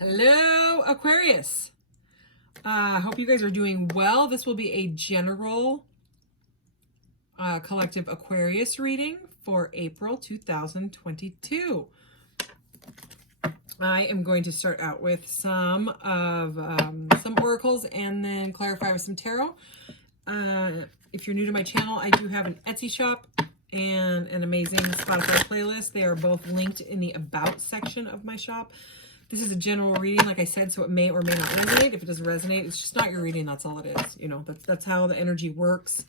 Hello, Aquarius. I hope you guys are doing well. This will be a general collective Aquarius reading for April 2022. I am going to start out with some oracles and then clarify with some tarot. If you're new to my channel, I do have an Etsy shop and an amazing Spotify playlist. They are both linked in the About section of my shop. This is a general reading, like I said, so it may or may not resonate. If it doesn't resonate, it's just not your reading. That's all it is. You know, that's how the energy works.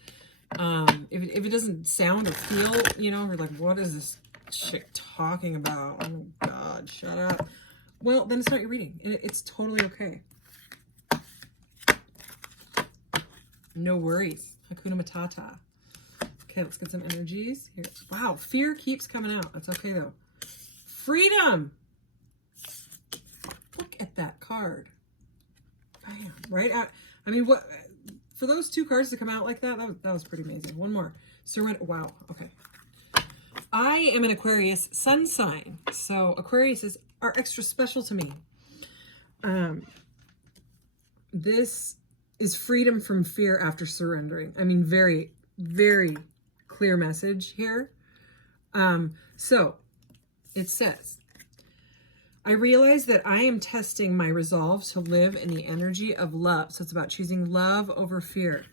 If it doesn't sound or feel, you know, you're like, what is this chick talking about? Oh my God, shut up. Well, then it's not your reading. It's totally okay. No worries. Hakuna Matata. Okay, let's get some energies here. Wow, fear keeps coming out. That's okay though. Freedom. Look at that card. Bam, right out. I mean, what for those two cards to come out like that was pretty amazing. One more. Surrender. Wow. Okay. I am an Aquarius sun sign, so Aquariuses are extra special to me. This is freedom from fear after surrendering. I mean, very, very clear message here. So it says, I realize that I am testing my resolve to live in the energy of love. So it's about choosing love over fear.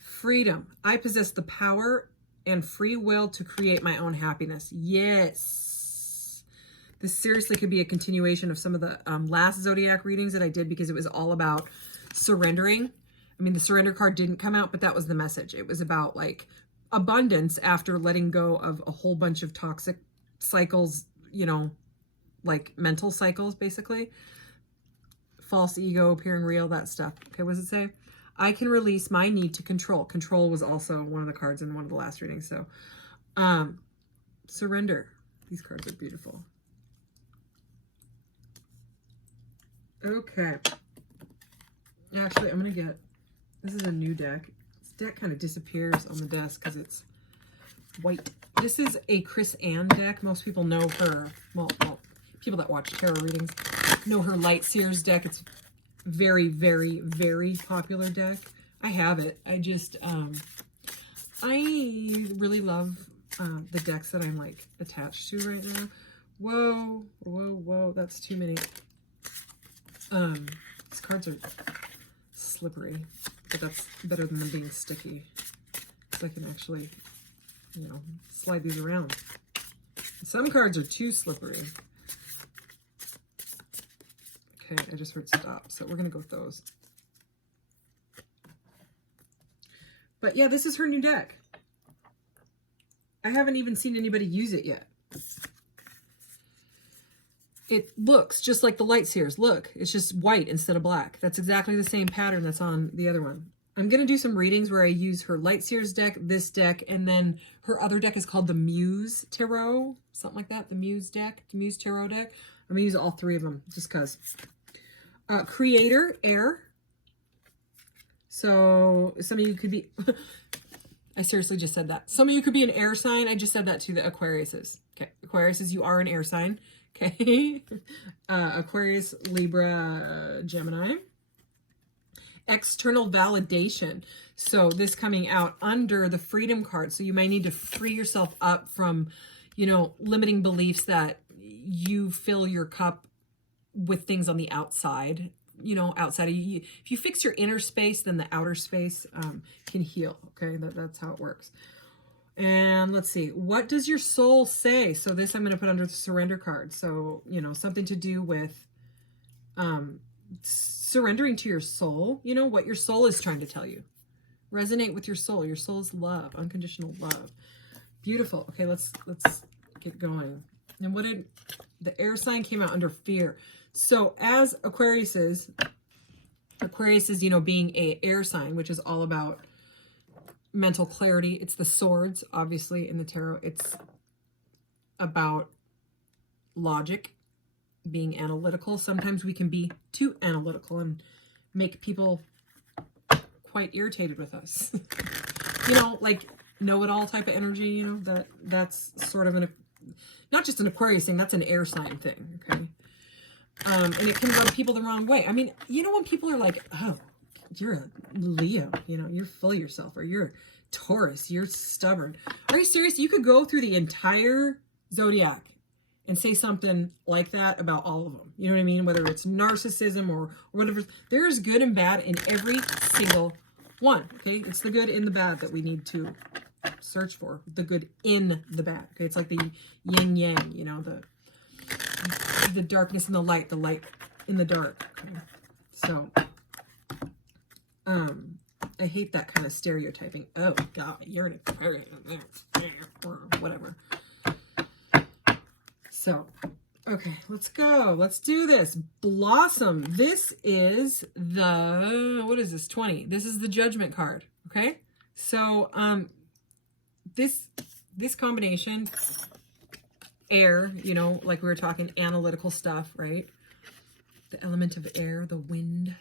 Freedom. I possess the power and free will to create my own happiness. Yes. This seriously could be a continuation of some of the last Zodiac readings that I did, because it was all about surrendering. I mean, the surrender card didn't come out, but that was the message. It was about like abundance after letting go of a whole bunch of toxic cycles, you know, like mental cycles, basically. False ego appearing real, that stuff. Okay, what does it say? I can release my need to control. Control was also one of the cards in one of the last readings. So, surrender. These cards are beautiful. Okay. Actually, I'm going to get, this is a new deck. This deck kind of disappears on the desk because it's white. This is a Chris Ann deck. Most people know her. Well, people that watch tarot readings know her Light Seers deck. It's very, very, very popular deck. I have it. I just, I really love the decks that I'm like attached to right now. Whoa, whoa, whoa. That's too many. These cards are slippery, but that's better than them being sticky. So I can actually, you know, slide these around. Some cards are too slippery. Okay, I just heard stop, so we're going to go with those. But yeah, this is her new deck. I haven't even seen anybody use it yet. It looks just like the Light Seers. Look, it's just white instead of black. That's exactly the same pattern that's on the other one. I'm going to do some readings where I use her Light Seers deck, this deck, and then her other deck is called the Muse Tarot. Something like that. The Muse deck. The Muse Tarot deck. I'm going to use all three of them just because. Creator, air. So some of you could be... I seriously just said that. Some of you could be an air sign. I just said that to the Aquariuses. Okay. Aquariuses, you are an air sign. Okay. Aquarius, Libra, Gemini. External validation. So this coming out under the freedom card. So you might need to free yourself up from, you know, limiting beliefs that you fill your cup with things on the outside, you know, outside of you. If you fix your inner space, then the outer space can heal. Okay. That's how it works. And let's see, what does your soul say? So this I'm going to put under the surrender card. So, you know, something to do with surrendering to your soul, you know, what your soul is trying to tell you. Resonate with your soul. Your soul is love, unconditional love. Beautiful. Okay, let's get going. And what did the air sign came out under fear? So as Aquariuses, you know, being a air sign, which is all about mental clarity. It's the swords, obviously, in the tarot. It's about logic, being analytical. Sometimes we can be too analytical and make people quite irritated with us. You know, like know-it-all type of energy, you know, that's sort of not just an Aquarius thing, that's an air sign thing, okay? And it can rub people the wrong way. I mean, you know, when people are like, oh, you're a Leo, you know, you're full of yourself, or you're Taurus, you're stubborn. Are you serious? You could go through the entire Zodiac and say something like that about all of them. You know what I mean? Whether it's narcissism or whatever. There's good and bad in every single one, okay? It's the good and the bad that we need to search for. The good in the bad, okay? It's like the yin yang, you know, the darkness and the light in the dark, okay? So, I hate that kind of stereotyping. Oh, God, you're an Aquarius, or whatever. So, okay, let's go. Let's do this. Blossom. This is the, what is this? 20. This is the Judgment card, okay? So, this combination, air, you know, like we were talking analytical stuff, right? The element of air, the wind,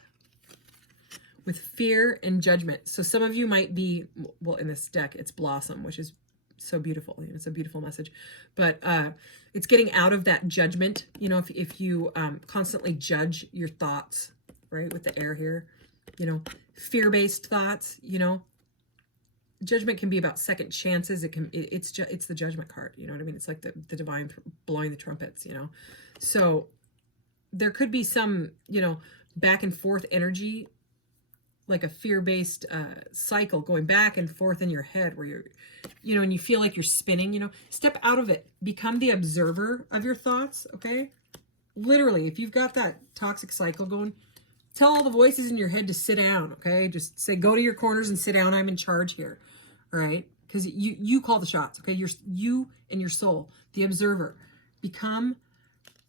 with fear and judgment. So some of you might be, well, in this deck, it's Blossom, which is so beautiful. It's a beautiful message. But it's getting out of that judgment. You know, if you constantly judge your thoughts, right, with the air here, you know, fear-based thoughts, you know, judgment can be about second chances. It's the Judgment card. You know what I mean? It's like the divine blowing the trumpets, you know. So there could be some, you know, back and forth energy, like a fear-based cycle going back and forth in your head where you're, you know, and you feel like you're spinning, you know. Step out of it. Become the observer of your thoughts, okay? Literally, if you've got that toxic cycle going, tell all the voices in your head to sit down, okay? Just say, go to your corners and sit down. I'm in charge here, all right? Because you call the shots, okay? You and your soul, the observer. Become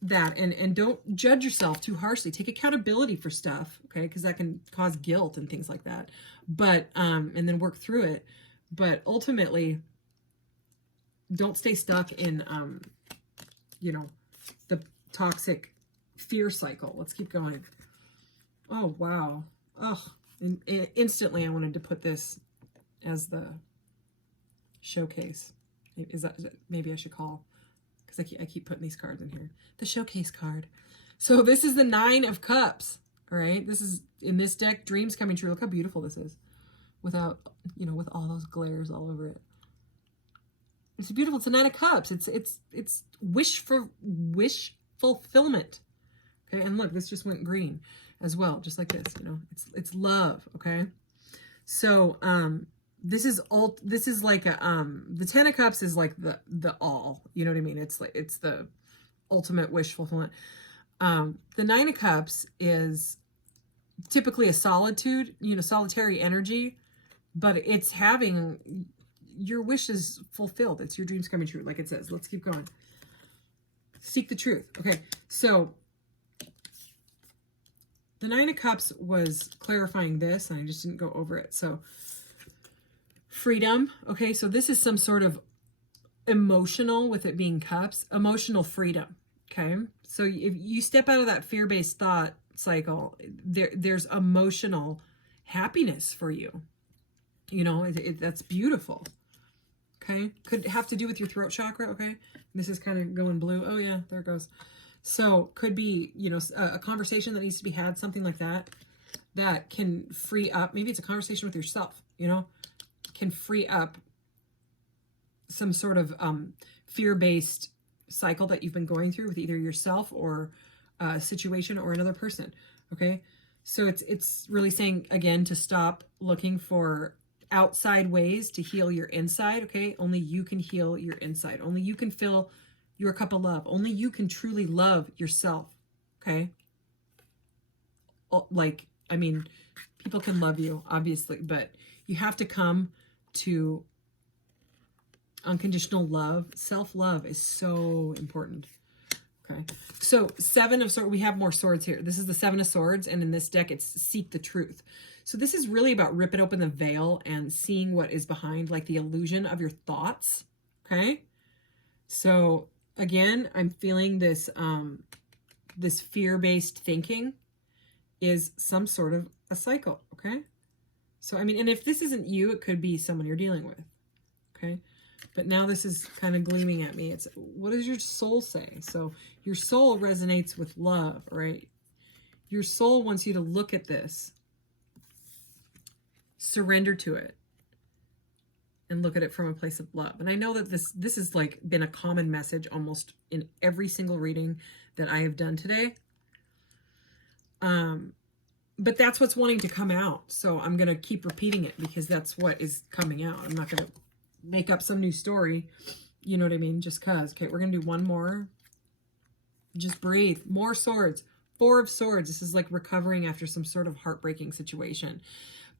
that, and don't judge yourself too harshly. Take accountability for stuff, okay? Because that can cause guilt and things like that. But and then work through it. But ultimately, don't stay stuck in you know, the toxic fear cycle. Let's keep going. Oh wow. Oh, and instantly I wanted to put this as the showcase. Is that maybe I should call, because I keep putting these cards in here. The showcase card. So this is the 9 of Cups. All right. This is, in this deck, dreams coming true. Look how beautiful this is. Without, you know, with all those glares all over it. It's beautiful. It's a 9 of Cups. It's wish fulfillment. Okay. And look, this just went green as well. Just like this, you know, it's love. Okay. So, this is like a, the 10 of Cups is like the all, you know what I mean? It's like, it's the ultimate wish fulfillment. The 9 of Cups is typically a solitude, you know, solitary energy, but it's having your wishes fulfilled. It's your dreams coming true, like it says. Let's keep going. Seek the truth. Okay. So the 9 of Cups was clarifying this, and I just didn't go over it. So freedom. Okay, so this is some sort of emotional, with it being cups, emotional freedom. Okay, so if you step out of that fear-based thought cycle, there's emotional happiness for you. You know, that's beautiful. Okay, could have to do with your throat chakra. Okay, this is kind of going blue. Oh yeah, there it goes. So could be, you know, a conversation that needs to be had, something like that, that can free up. Maybe it's a conversation with yourself, you know, can free up some sort of fear-based cycle that you've been going through with either yourself or a situation or another person. Okay, so it's really saying, again, to stop looking for outside ways to heal your inside. Okay, only you can heal your inside. Only you can fill your cup of love. Only you can truly love yourself. Okay, like, I mean, people can love you, obviously, but you have to come to unconditional love. Self-love is so important. Okay, so 7 of Swords, we have more swords here. This is the 7 of Swords, and in this deck, it's seek the truth. So this is really about ripping open the veil and seeing what is behind, like the illusion of your thoughts. Okay, so again, I'm feeling this this fear-based thinking is some sort of a cycle. Okay, so I mean, and if this isn't you, it could be someone you're dealing with. Okay, But now this is kind of gleaming at me. It's, what does your soul say? So your soul resonates with love, right? Your soul wants you to look at this, surrender to it, and look at it from a place of love. And I know that this has like been a common message almost in every single reading that I have done today. But that's what's wanting to come out. So I'm going to keep repeating it because that's what is coming out. I'm not going to make up some new story. You know what I mean? Just cause. Okay, we're going to do one more. Just breathe. More swords. 4 of Swords. This is like recovering after some sort of heartbreaking situation.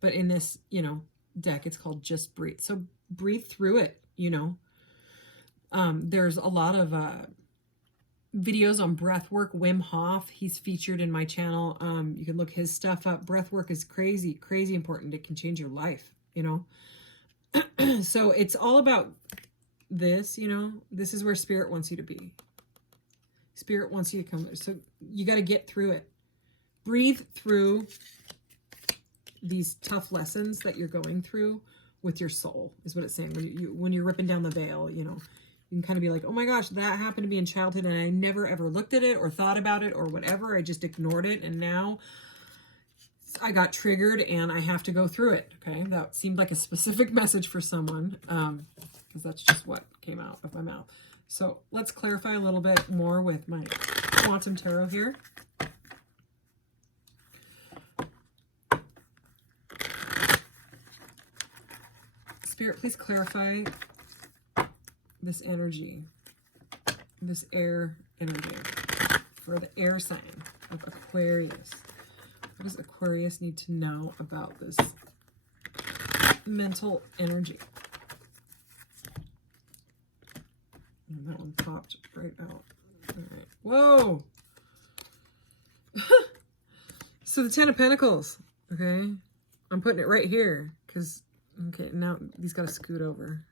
But in this, you know, deck, it's called Just Breathe. So breathe through it, you know. There's a lot of videos on breath work. Wim Hof, he's featured in my channel. You can look his stuff up. Breath work is crazy, crazy important. It can change your life, you know. So it's all about this, you know. This is where Spirit wants you to be. Spirit wants you to come there. So you got to get through it. Breathe through these tough lessons that you're going through with your soul, is what it's saying. When you're ripping down the veil, you know, you can kind of be like, oh my gosh, that happened to me in childhood and I never ever looked at it or thought about it or whatever. I just ignored it. And now I got triggered and I have to go through it. Okay. That seemed like a specific message for someone, because that's just what came out of my mouth. So let's clarify a little bit more with my Quantum Tarot here. Spirit, please clarify this energy, this air energy for the air sign of Aquarius. What does Aquarius need to know about this mental energy? And that one popped right out. All right. Whoa! So the 10 of Pentacles, okay? I'm putting it right here because, okay, now he's got to scoot over.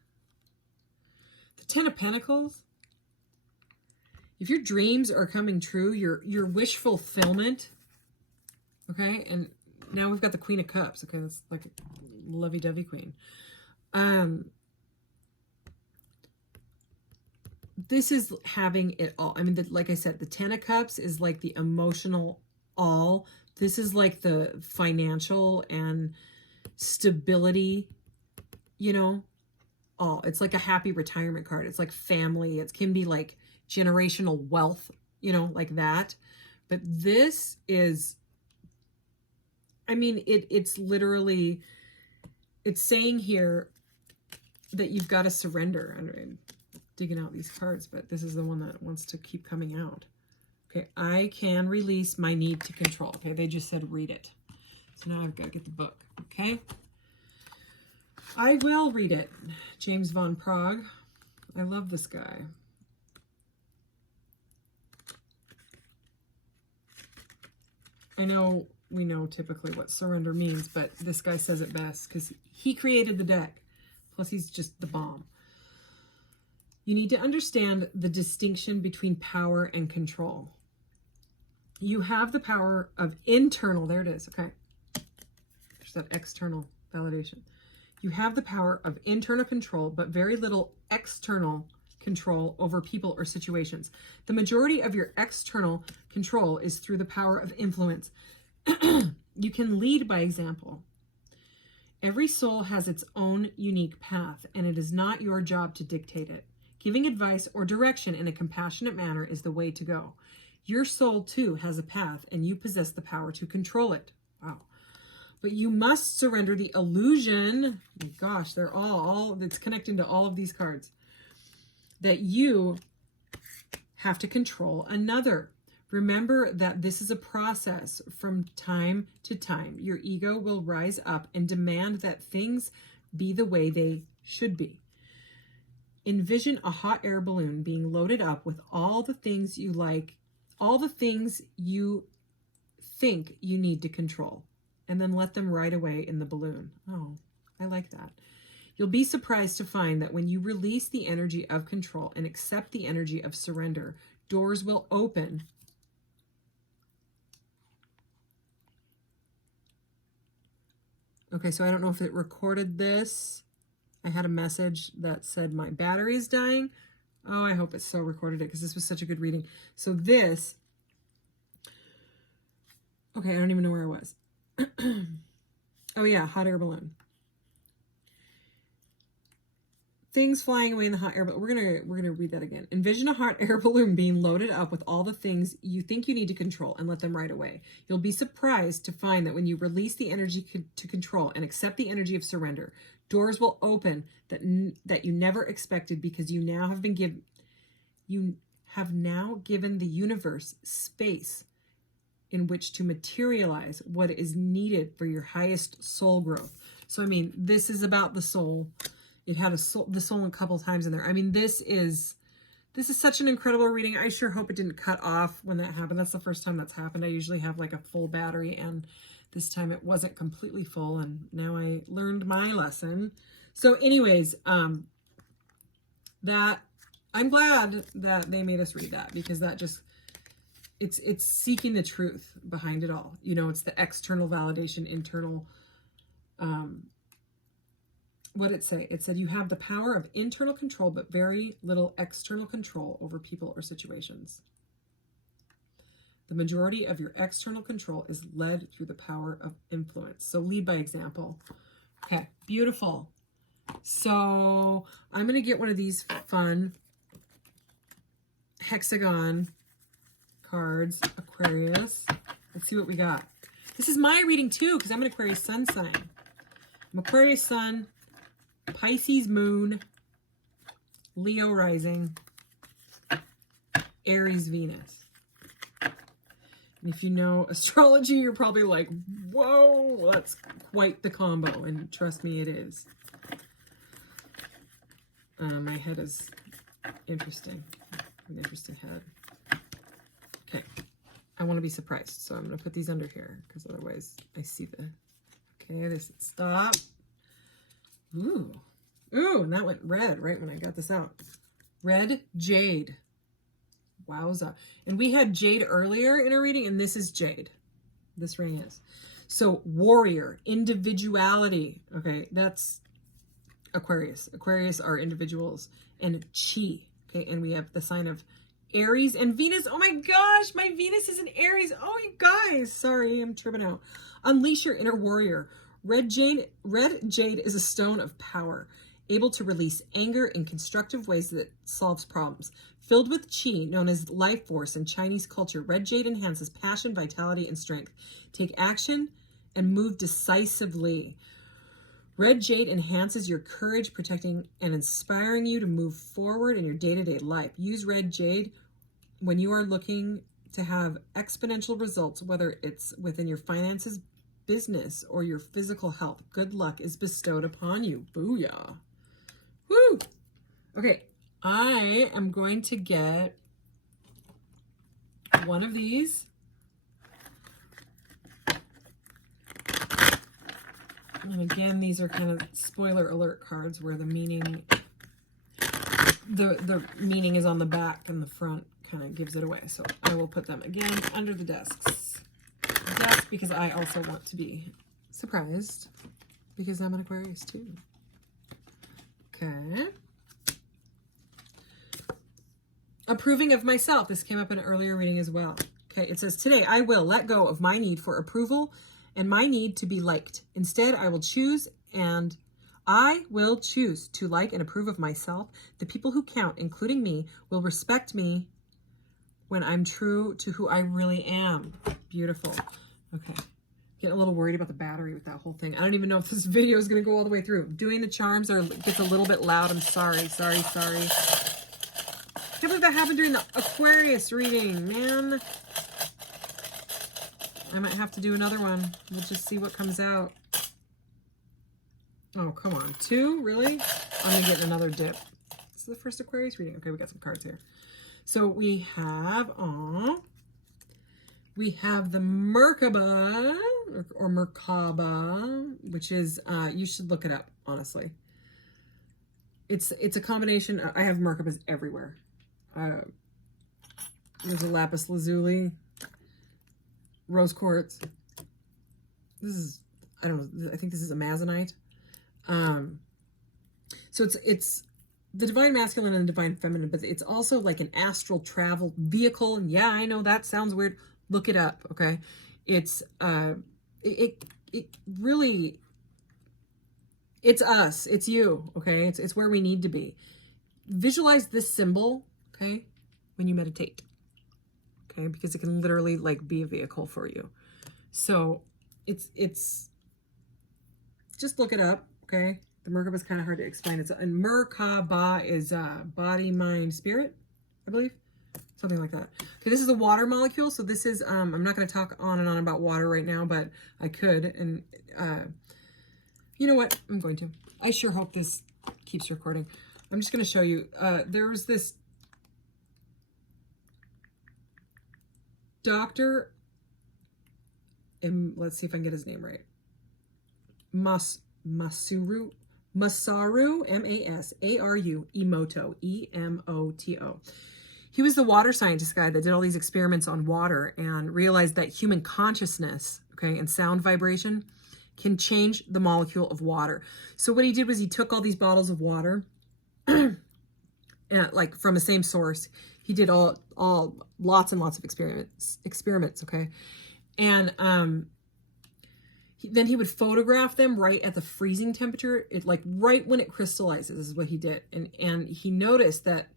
The 10 of Pentacles, if your dreams are coming true, your wish fulfillment, okay? And now we've got the Queen of Cups, okay? That's like a lovey-dovey queen. This is having it all. I mean, like I said, the 10 of Cups is like the emotional all. This is like the financial and stability, you know, all. It's like a happy retirement card. It's like family. It can be like generational wealth, you know, like that. But this is, I mean, it's literally, it's saying here that you've got to surrender. I'm digging out these cards, but this is the one that wants to keep coming out. Okay, I can release my need to control. Okay, they just said read it. So now I've got to get the book. Okay. I will read it. James Von Prague. I love this guy. I know we know typically what surrender means, but this guy says it best because he created the deck. Plus he's just the bomb. You need to understand the distinction between power and control. You have the power of internal, there it is, okay. There's that external validation. You have the power of internal control, but very little external control over people or situations. The majority of your external control is through the power of influence. You can lead by example. Every soul has its own unique path, and it is not your job to dictate it. Giving advice or direction in a compassionate manner is the way to go. Your soul, too, has a path, and you possess the power to control it. Wow. But you must surrender the illusion. Oh my gosh, they're all it's connecting to all of these cards. That you have to control another. Remember that this is a process from time to time. Your ego will rise up and demand that things be the way they should be. Envision a hot air balloon being loaded up with all the things you like, all the things you think you need to control, and then let them ride away in the balloon. Oh, I like that. You'll be surprised to find that when you release the energy of control and accept the energy of surrender, doors will open. Okay, so I don't know if it recorded this. I had a message that said my battery is dying. Oh, I hope it so recorded it because this was such a good reading. So this, okay, I don't even know where I was. Oh yeah, hot air balloon. Things flying away in the hot air balloon. We're gonna read that again. Envision a hot air balloon being loaded up with all the things you think you need to control and let them ride away. You'll be surprised to find that when you release the energy to control and accept the energy of surrender, doors will open that you never expected because you have now given the universe space in which to materialize what is needed for your highest soul growth. So I mean, this is about the soul. It had the soul a couple times in there. I mean, this is such an incredible reading. I sure hope it didn't cut off when that happened. That's the first time that's happened. I usually have like a full battery, and this time it wasn't completely full, and now I learned my lesson. So anyways, that I'm glad that they made us read that, because that just, it's seeking the truth behind it all. You know, it's the external validation, internal, what did it say? It said you have the power of internal control, but very little external control over people or situations. The majority of your external control is led through the power of influence. So lead by example. Okay, beautiful. So I'm going to get one of these fun hexagon cards, Aquarius. Let's see what we got. This is my reading too, because I'm an Aquarius sun sign. I'm Aquarius sun, Pisces moon, Leo rising, Aries Venus. And if you know astrology, you're probably like, whoa, that's quite the combo. And trust me, it is. My head is interesting. An interesting head. Okay. I want to be surprised, so I'm going to put these under here, because otherwise I see the... Okay, this stop. Ooh. Ooh, and that went red right when I got this out. Red jade. Wowza. And we had jade earlier in a reading, and this is jade. This ring is. So warrior, individuality. Okay, that's Aquarius. Aquarius are individuals. And chi. Okay, and we have the sign of Aries and Venus. Oh my gosh, my Venus is in Aries. Oh, you guys. Sorry, I'm tripping out. Unleash your inner warrior. Red jade is a stone of power, able to release anger in constructive ways that solves problems. Filled with chi, known as life force in Chinese culture, red jade enhances passion, vitality, and strength. Take action and move decisively. Red jade enhances your courage, protecting and inspiring you to move forward in your day-to-day life. Use red jade when you are looking to have exponential results, whether it's within your finances, business, or your physical health. Good luck is bestowed upon you. Booyah. Woo! Okay, I am going to get one of these. And again, these are kind of spoiler alert cards where the meaning is on the back, and the front kind of gives it away. So I will put them again under the desks. Because I also want to be surprised, because I'm an Aquarius too. Okay. Approving of myself. This came up in an earlier reading as well. Okay, it says, today I will let go of my need for approval and my need to be liked. Instead, I will choose to like and approve of myself. The people who count, including me, will respect me when I'm true to who I really am. Beautiful. Okay. Getting a little worried about the battery with that whole thing. I don't even know if this video is going to go all the way through. Doing the charms gets a little bit loud. I'm sorry. Sorry. I can't believe that happened during the Aquarius reading, man. I might have to do another one. We'll just see what comes out. Oh, come on. 2? Really? I'm going to get another dip. This is the first Aquarius reading. Okay, we got some cards here. So we have, we have the Merkaba, or Merkaba, which is, you should look it up, honestly. It's a combination. I have Merkabas everywhere. There's a lapis lazuli, rose quartz. This is, I don't know, I think this is amazonite. So it's the divine masculine and the divine feminine, but it's also like an astral travel vehicle. And yeah, I know that sounds weird. Look it up, okay? It's it really, it's us, it's you, okay? It's where we need to be. Visualize this symbol, okay, when you meditate, okay, because it can literally like be a vehicle for you. So it's just look it up, okay? The Merkaba is kind of hard to explain. And Merkaba is body, mind, spirit, I believe. Something like that. Okay, this is a water molecule. So this is, I'm not going to talk on and on about water right now, but I could. And you know what? I'm going to. I sure hope this keeps recording. I'm just going to show you. There was this doctor, and let's see if I can get his name right. Masaru, M-A-S-A-R-U, Emoto, E-M-O-T-O. He was the water scientist guy that did all these experiments on water and realized that human consciousness, okay, and sound vibration can change the molecule of water. So what he did was he took all these bottles of water, and like from the same source. He did all lots and lots of experiments, okay, and then he would photograph them right at the freezing temperature, like right when it crystallizes is what he did. And he noticed that,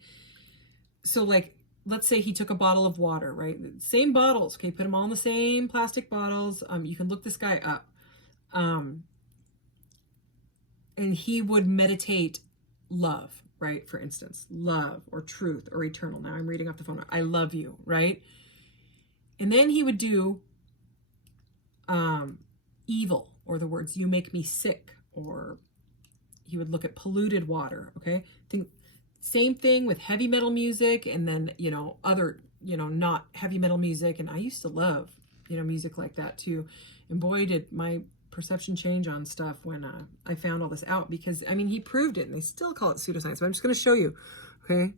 so like, let's say he took a bottle of water, right? Same bottles, okay, put them all in the same plastic bottles. You can look this guy up. And he would meditate love, right? For instance, love or truth or eternal. Now I'm reading off the phone. I love you, right? And then he would do evil, or the words, you make me sick, or he would look at polluted water, okay? Think same thing with heavy metal music, and then, you know, other, you know, not heavy metal music. And I used to love, you know, music like that too. And boy, did my perception change on stuff when I found all this out, because I mean, he proved it, and they still call it pseudoscience, but I'm just going to show you, okay?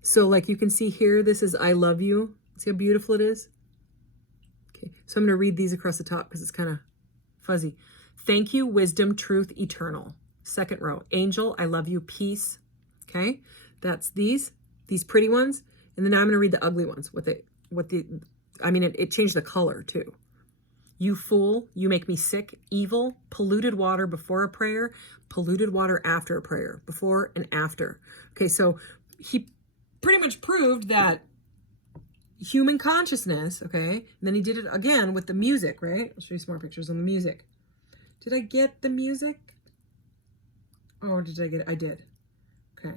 So like you can see here, this is I love you. See how beautiful it is? Okay, so I'm going to read these across the top because it's kind of fuzzy. Thank you, wisdom, truth, eternal. Second row, angel, I love you, peace. Okay, that's these pretty ones. And then now I'm going to read the ugly ones. I mean, it changed the color too. You fool, you make me sick, evil, polluted water before a prayer, polluted water after a prayer, before and after. Okay, so he pretty much proved that human consciousness, okay? And then he did it again with the music, right? I'll show you some more pictures on the music. Did I get the music? Oh, did I get it? I did. Okay.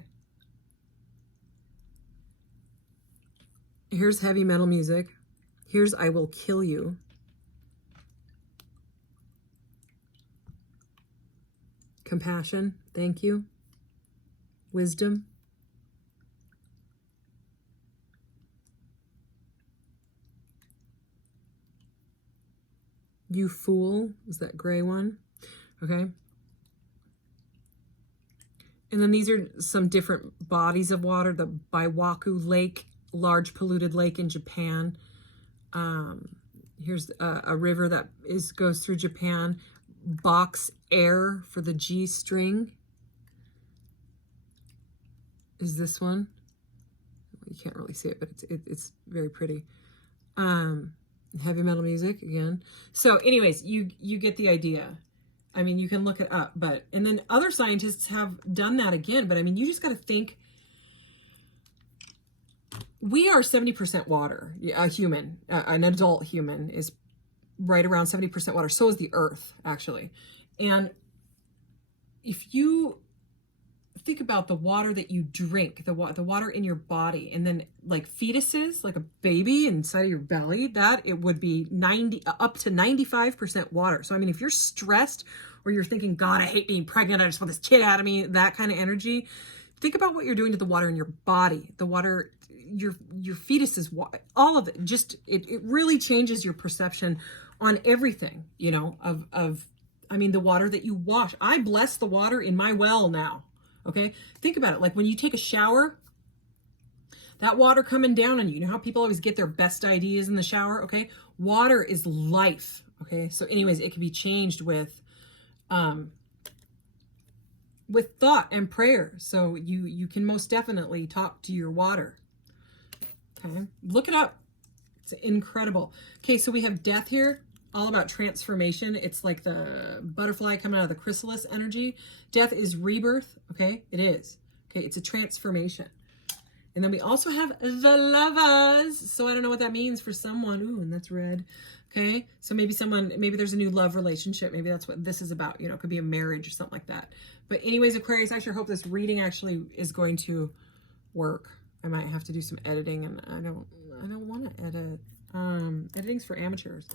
Here's heavy metal music. Here's I will kill you. Compassion, thank you. Wisdom. You fool, is that gray one? Okay. And then these are some different bodies of water. The Biwaku Lake, large polluted lake in Japan. Here's a river that goes through Japan. Box air for the G string is this one. You can't really see it, but it's very pretty. Heavy metal music again. So anyways, you get the idea. I mean, you can look it up, and then other scientists have done that again, but I mean, you just got to think, we are 70% water. A human, an adult human is right around 70% water. So is the earth, actually. And if you think about the water that you drink, the water in your body, and then like fetuses, like a baby inside of your belly, that it would be up to 95% water. So I mean, if you're stressed or you're thinking, God, I hate being pregnant, I just want this kid out of me, that kind of energy, think about what you're doing to the water in your body, the water, your fetuses, all of it. Just it really changes your perception on everything, you know, I mean, the water that you wash. I bless the water in my well now. Okay, think about it. Like when you take a shower, that water coming down on you. You know how people always get their best ideas in the shower? Okay, water is life. Okay, so anyways, it can be changed with with thought and prayer. So you can most definitely talk to your water. Okay, look it up. It's incredible. Okay, so we have death here, all about transformation. It's like the butterfly coming out of the chrysalis energy. Death is rebirth. Okay, it is. Okay, it's a transformation. And then we also have the lovers. So I don't know what that means for someone. Ooh, and that's red. Okay, so maybe there's a new love relationship. Maybe that's what this is about. You know, it could be a marriage or something like that. But anyways, Aquarius, I sure hope this reading actually is going to work. I might have to do some editing, and I don't want to edit. Editing's for amateurs.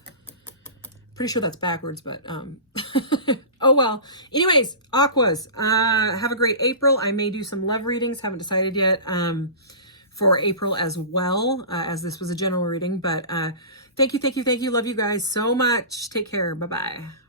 Pretty sure that's backwards, but oh well. Anyways, Aquas, have a great April. I may do some love readings. Haven't decided yet for April as well, as this was a general reading. But thank you. Love you guys so much. Take care. Bye-bye.